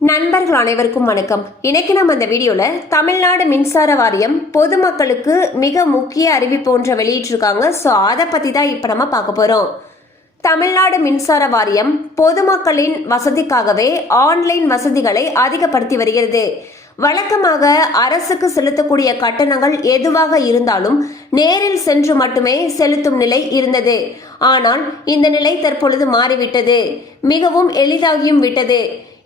நண்பர்கள் அனைவருக்கும் வணக்கம். இன்னைக்கு நம்ம இந்த வீடியோல தமிழ்நாடு மின்சார வாரியம் பொதுமக்களுக்கு மிக முக்கிய அறிவிப்பு ஒன்றை வெளியிட்டிருக்காங்க. ஸோ அதை பத்தி தான் இப்போ நம்ம பார்க்க போறோம். தமிழ்நாடு மின்சார வாரியம் பொதுமக்களின் வசதிக்காகவே ஆன்லைன் வசதிகளை அதிகப்படுத்தி வருகிறது. வழக்கமாக அரசுக்கு செலுத்தக்கூடிய கட்டணங்கள் எதுவாக இருந்தாலும் நேரில் சென்று மட்டுமே செலுத்தும் நிலை இருந்தது. ஆனால் இந்த நிலை தற்பொழுது மாறிவிட்டது. மிகவும் எளிதாகியும் விட்டது.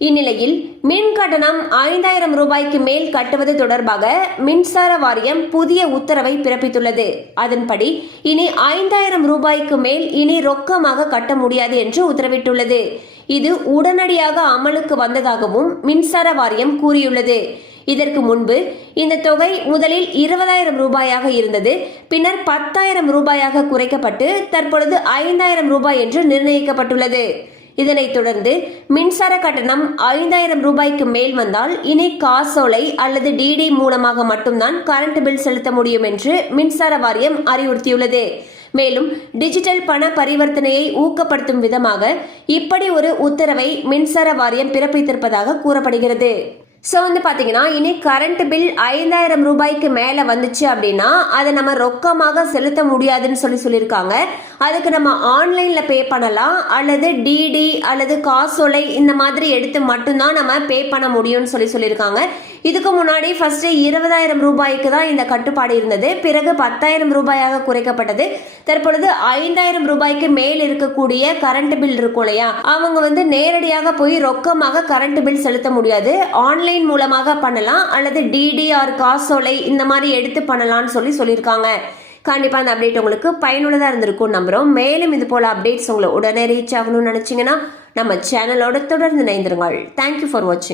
இந்நிலையில் மின் கட்டணம் ஐந்தாயிரம் ரூபாய்க்கு மேல் கட்டுவது தொடர்பாக மின்சார வாரியம் புதிய உத்தரவை பிறப்பித்துள்ளது. அதன்படி இனி ஐந்தாயிரம் ரூபாய்க்கு மேல் இனி ரொக்கமாக கட்ட முடியாது என்று உத்தரவிட்டுள்ளது. இது உடனடியாக அமலுக்கு வந்ததாகவும் மின்சார வாரியம் கூறியுள்ளது. இதற்கு முன்பு இந்த தொகை முதலில் இருபதாயிரம் ரூபாயாக இருந்தது. பின்னர் பத்தாயிரம் ரூபாயாக குறைக்கப்பட்டு தற்பொழுது ஐந்தாயிரம் ரூபாய் என்று நிர்ணயிக்கப்பட்டுள்ளது. இதனைத் தொடர்ந்து மின்சார கட்டணம் ஐந்தாயிரம் ரூபாய்க்கு மேல் வந்தால் இனி காசோலை அல்லது டிடி மூலமாக மட்டும்தான் கரண்ட் பில் செலுத்த முடியும் என்று மின்சார வாரியம் அறிவுறுத்தியுள்ளது. மேலும் டிஜிட்டல் பண பரிவர்த்தனையை ஊக்கப்படுத்தும் விதமாக இப்படி ஒரு உத்தரவை மின்சார வாரியம் பிறப்பித்திருப்பதாக கூறப்படுகிறது. ஸோ வந்து பார்த்தீங்கன்னா இனி கரண்ட் பில் ஐந்தாயிரம் ரூபாய்க்கு மேலே வந்துச்சு அப்படின்னா அதை நம்ம ரொக்கமாக செலுத்த முடியாதுன்னு சொல்லி சொல்லியிருக்காங்க. அதுக்கு நம்ம ஆன்லைனில் பே பண்ணலாம் அல்லது டிடி அல்லது காசோலை இந்த மாதிரி எடுத்து மட்டும்தான் நம்ம பே பண்ண முடியும்னு சொல்லி சொல்லியிருக்காங்க. இதுக்கு முன்னாடி ஃபர்ஸ்ட்டு இருபதாயிரம் ரூபாய்க்கு தான் இந்த கட்டுப்பாடு இருந்தது. பிறகு பத்தாயிரம் ரூபாயாக குறைக்கப்பட்டது. தற்பொழுது ஐந்தாயிரம் ரூபாய்க்கு மேல் இருக்கக்கூடிய கரண்ட் பில் இருக்கும் இல்லையா? அவங்க வந்து நேரடியாக போய் ரொக்கமாக கரண்ட் பில் செலுத்த முடியாது. ஆன்லைன் ஆன்லைன் மூலமாக பண்ணலாம் அல்லது டிடிஆர் காசோலை இந்த மாதிரி எடுத்து பண்ணலாம்னு சொல்லி சொல்லியிருக்காங்க. கண்டிப்பாக அந்த அப்டேட் உங்களுக்கு பயனுள்ளதாக இருந்திருக்கும் நம்புகிறோம் மேலும் இது போல் அப்டேட்ஸ் உங்களை உடனே ரீச் ஆகணும்னு நினச்சிங்கன்னா நம்ம சேனலோட தொடர்ந்து இணைந்திருங்கள். தேங்க்யூ ஃபார் வாட்சிங்